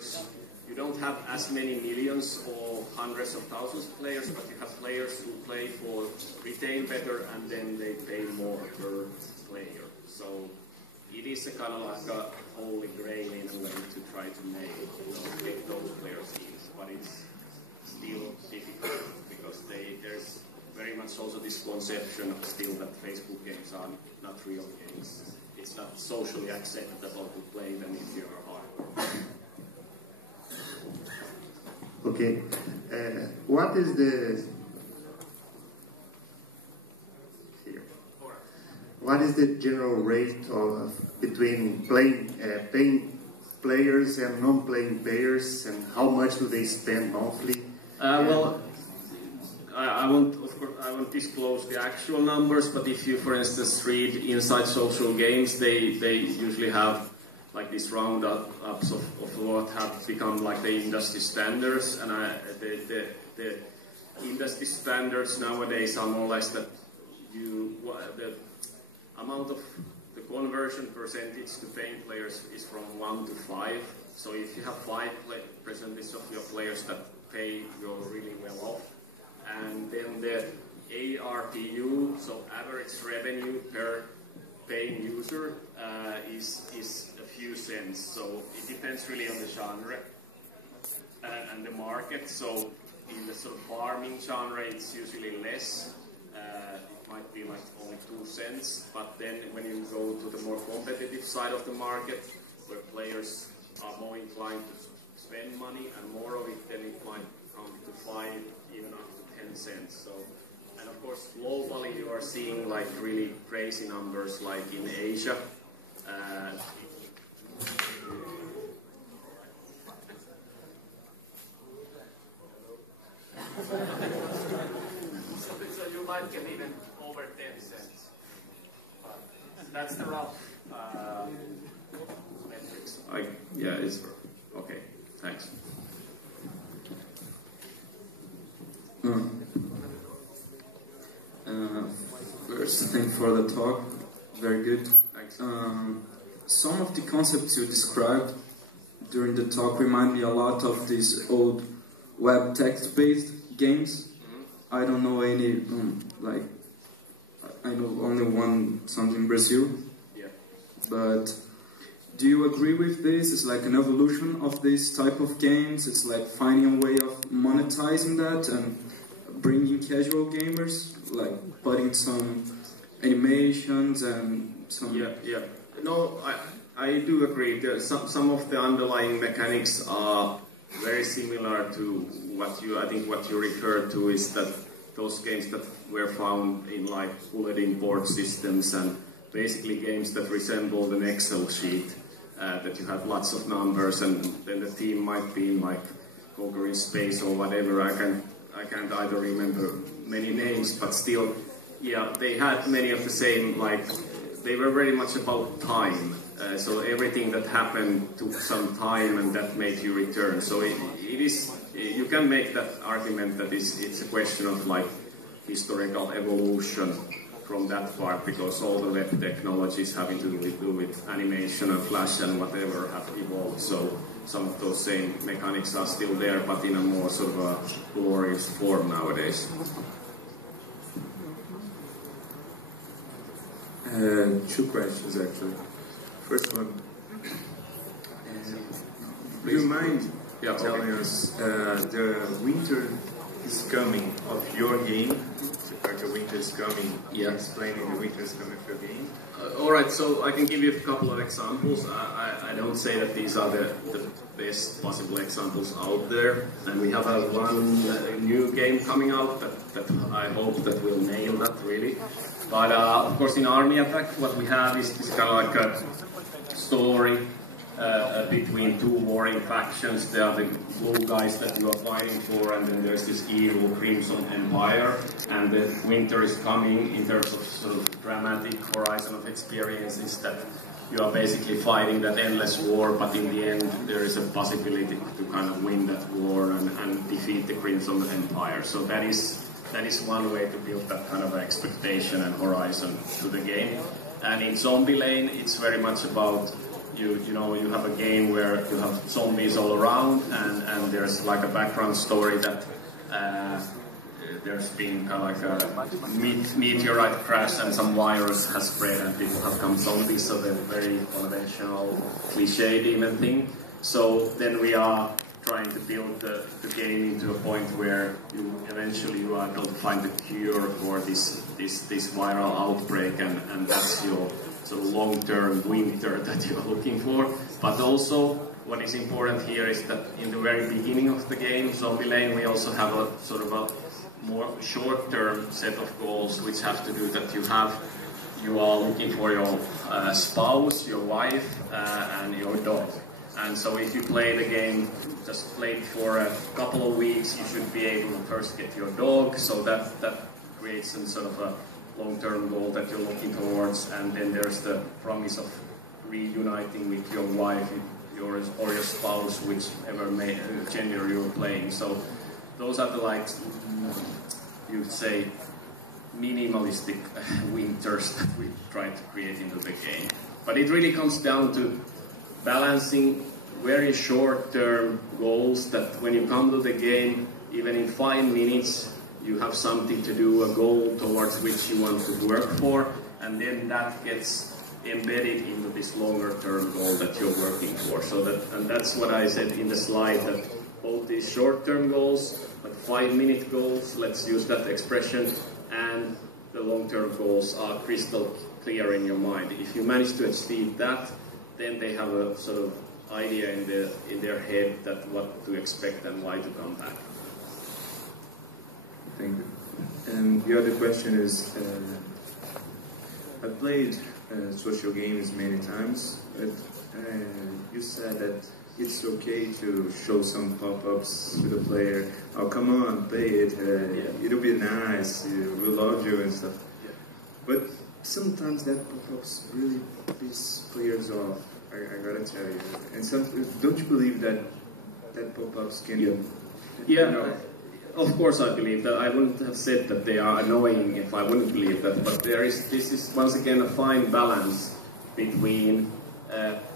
players. You don't have as many millions or hundreds of thousands of players, but you have players who play for retain better and then they pay more per player. So it is a kind of like a holy grail in a way to try to get those players in, but it's still difficult because there's very much also this conception of still that Facebook games are not real games. It's not socially acceptable to play them if you're hardcore. Okay, what is the what is the general rate of between paying players and non-playing players, and how much do they spend monthly? Well, I won't disclose the actual numbers, but if you, for instance, read Inside Social Games, they usually have like these roundups of what have become like the industry standards, and the industry standards nowadays are more or less that the amount of the conversion percentage to paying players is from 1 to 5. So if you have 5% of your players that pay, you're really well off. And then the ARPU, so average revenue per paying user, is a few cents. So it depends really on the genre and the market. So in the sort of farming genre, it's usually less. It might be like only 2 cents. But then when you go to the more competitive side of the market, where players are more inclined to spend money and more of it, then it might come to 5, even up to 10 cents. So, and of course, globally, you are seeing like really crazy numbers, like in Asia. So you might get even over 10 cents. That's the rough metrics. Yeah, it's okay. Thanks. First, thank you for the talk. Very good. Thanks. Some of the concepts you described during the talk remind me a lot of these old web text-based games. Mm-hmm. I don't know any, I know only one, something in Brazil. Yeah. But do you agree with this? It's like an evolution of this type of games. It's like finding a way of monetizing that and bringing casual gamers, like putting some animations and some... Yeah. No, I do agree. Some of the underlying mechanics are very similar to what you referred to is that those games that were found in like bulletin board systems and basically games that resemble an Excel sheet, that you have lots of numbers and then the team might be in like conquering space or whatever. I can't either remember many names, but still, yeah, they had many of the same, like, they were very much about time. So everything that happened took some time and that made you return. So it is, you can make that argument that it's a question of like historical evolution from that part, because all the web technologies having to do with animation and flash and whatever have evolved. So some of those same mechanics are still there, but in a more sort of a glorious form nowadays. Two questions actually. First one, do you mind telling us the winter is coming of your game? The winter is coming. Yeah. Explaining the winter is coming of your game. All right, so I can give you a couple of examples. I don't say that these are the best possible examples out there, and we have one new game coming out that I hope that will nail that really. But of course, in Army Attack, what we have is kind of like a story between two warring factions. There are the blue guys that you are fighting for, and then there's this evil Crimson Empire. And the winter is coming in terms of sort of dramatic horizon of experiences that you are basically fighting that endless war, but in the end there is a possibility to kind of win that war and defeat the Crimson Empire. So that is one way to build that kind of expectation and horizon to the game. And in Zombie Lane, it's very much about you know, you have a game where you have zombies all around, and there's like a background story that there's been kind of like a meteorite crash and some virus has spread and people have become zombies, so they're very conventional, cliched even thing. So then we are trying to build the game into a point where you eventually you are able to find the cure for this viral outbreak, and that's your sort of long-term winter that you're looking for. But also, what is important here is that in the very beginning of the game, Zombie Lane, we also have a sort of a more short-term set of goals, which have to do that you are looking for your spouse, your wife, and your dog. And so if you play the game, just play it for a couple of weeks, you should be able to first get your dog, so that creates some sort of a long-term goal that you're looking towards, and then there's the promise of reuniting with your wife or your spouse, whichever gender you're playing. So those are the, like, you'd say, minimalistic winters that we try to create into the game. But it really comes down to balancing very short-term goals that when you come to the game, even in 5 minutes, you have something to do, a goal towards which you want to work for, and then that gets embedded into this longer-term goal that you're working for. So that's what I said in the slide, that both these short-term goals, but 5-minute goals, let's use that expression, and the long-term goals are crystal clear in your mind. If you manage to achieve that, then they have a sort of idea in their head that what to expect and why to come back. Thank you. And the other question is, I played social games many times, but you said that it's okay to show some pop-ups to the player. Oh, come on, play it. It'll be nice. We love you and stuff. Yeah. But sometimes that pop-ups really piss players off. I gotta tell you. And don't you believe that pop-ups can? Yeah. You know, of course I believe that. I wouldn't have said that they are annoying if I wouldn't believe that. But this is once again a fine balance between,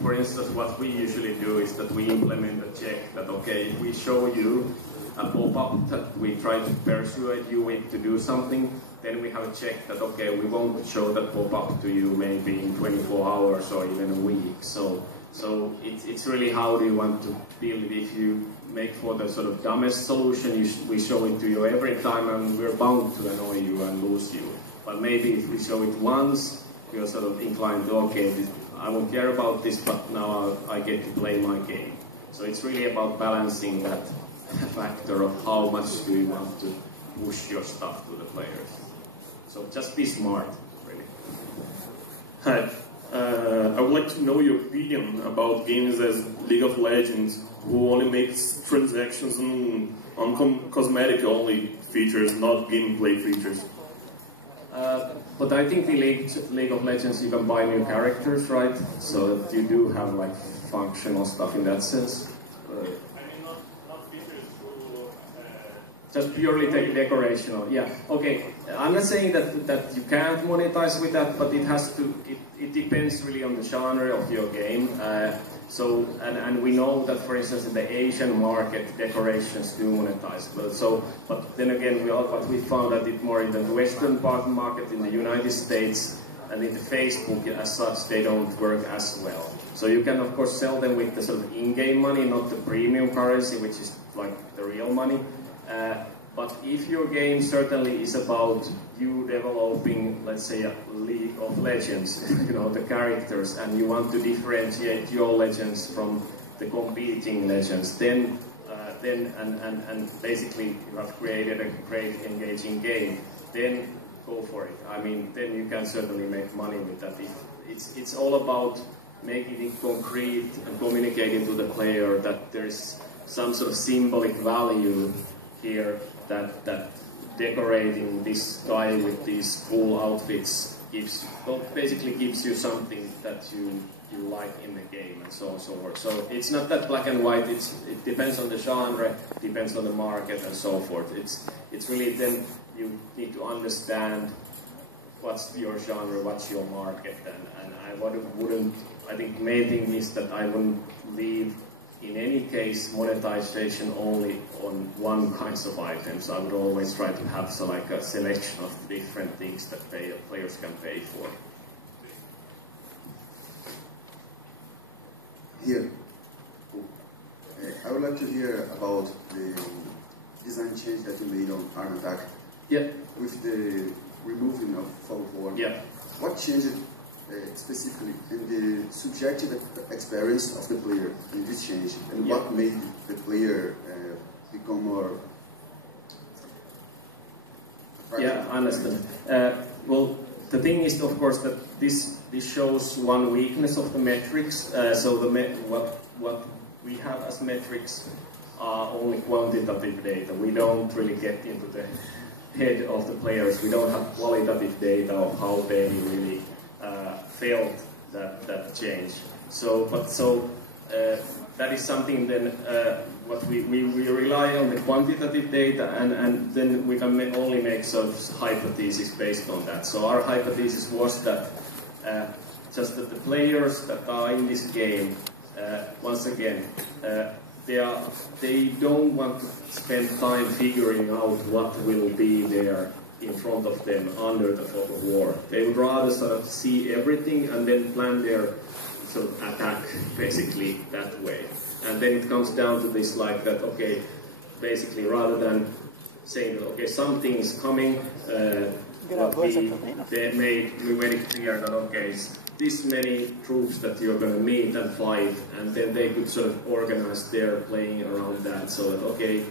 for instance, what we usually do is that we implement a check that, okay, if we show you a pop-up that we try to persuade you with to do something, then we have a check that, okay, we won't show that pop-up to you maybe in 24 hours or even a week. So it's really how do you want to build it. If you make for the sort of dumbest solution, we show it to you every time and we're bound to annoy you and lose you. But maybe if we show it once, you're sort of inclined to, okay, I won't care about this, but now I get to play my game. So it's really about balancing that factor of how much do you want to push your stuff to the players. So just be smart, really. Hi. I would like to know your opinion about games as League of Legends, who only makes transactions on cosmetic only features, not gameplay features. But I think the League of Legends, you can buy new characters, right? So that you do have like functional stuff in that sense. Not features, just purely decorational, yeah. Okay, I'm not saying that you can't monetize with that, but it has to. It depends really on the genre of your game. So and we know that, for instance, in the Asian market, decorations do monetize. But then again, we found that it more in the Western part market in the United States and in the Facebook as such, they don't work as well. So you can of course sell them with the sort of in-game money, not the premium currency, which is like the real money. But if your game certainly is about you developing, let's say, a League of Legends, you know, the characters, and you want to differentiate your legends from the competing legends, then basically you have created a great engaging game, then go for it. I mean, then you can certainly make money with that. It's all about making it concrete and communicating to the player that there's some sort of symbolic value here, that decorating this guy with these cool outfits basically gives you something that you like in the game, and so on and so forth. So it's not that black and white. It depends on the genre, depends on the market, and so forth. It's really then you need to understand what's your genre, what's your market, and I wouldn't I think the main thing is that I wouldn't leave, in any case, monetization only on one kinds of items. I would always try to have like a selection of different things that players can pay for. Here, I would like to hear about the design change that you made on Arm Attack. Yeah. With the removing of forward forward. Yeah. What changed specifically in the subjective experience of the player in this change, and what made the player become more? Yeah, I understand. Well, the thing is, of course, that this shows one weakness of the metrics. So what we have as metrics are only quantitative data. We don't really get into the head of the players. We don't have qualitative data of how they really felt that change. That is something then what we rely on the quantitative data, and then we can only make sort of hypotheses based on that. So our hypothesis was that just that the players that are in this game, once again, they don't want to spend time figuring out what will be there in front of them under the fog of war. They would rather sort of see everything and then plan their sort of attack basically that way. And then it comes down to this like that, okay, basically rather than saying that, okay, something is coming, we made it clear that, okay, this many troops that you're going to meet and fight, and then they could sort of organize their playing around that, so that, okay,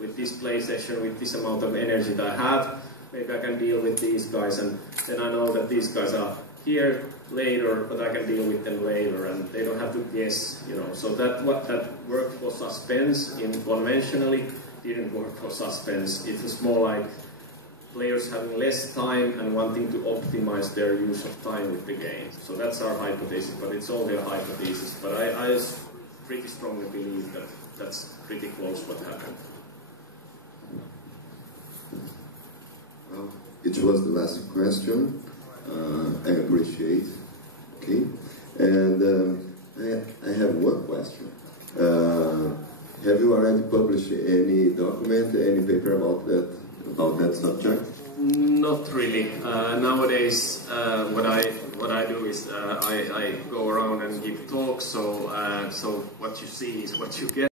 with this play session, with this amount of energy that I have, maybe I can deal with these guys, and then I know that these guys are here later, but I can deal with them later, and they don't have to guess, you know. So that worked for suspense in conventionally didn't work for suspense. It was more like players having less time and wanting to optimize their use of time with the game. So that's our hypothesis, but it's only a hypothesis. But I pretty strongly believe that that's pretty close what happened. Well, it was the last question. I appreciate. Okay, and I have one question. Have you already published any document, any paper about that subject? Not really. Nowadays, what I do is I go around and give talks. So what you see is what you get.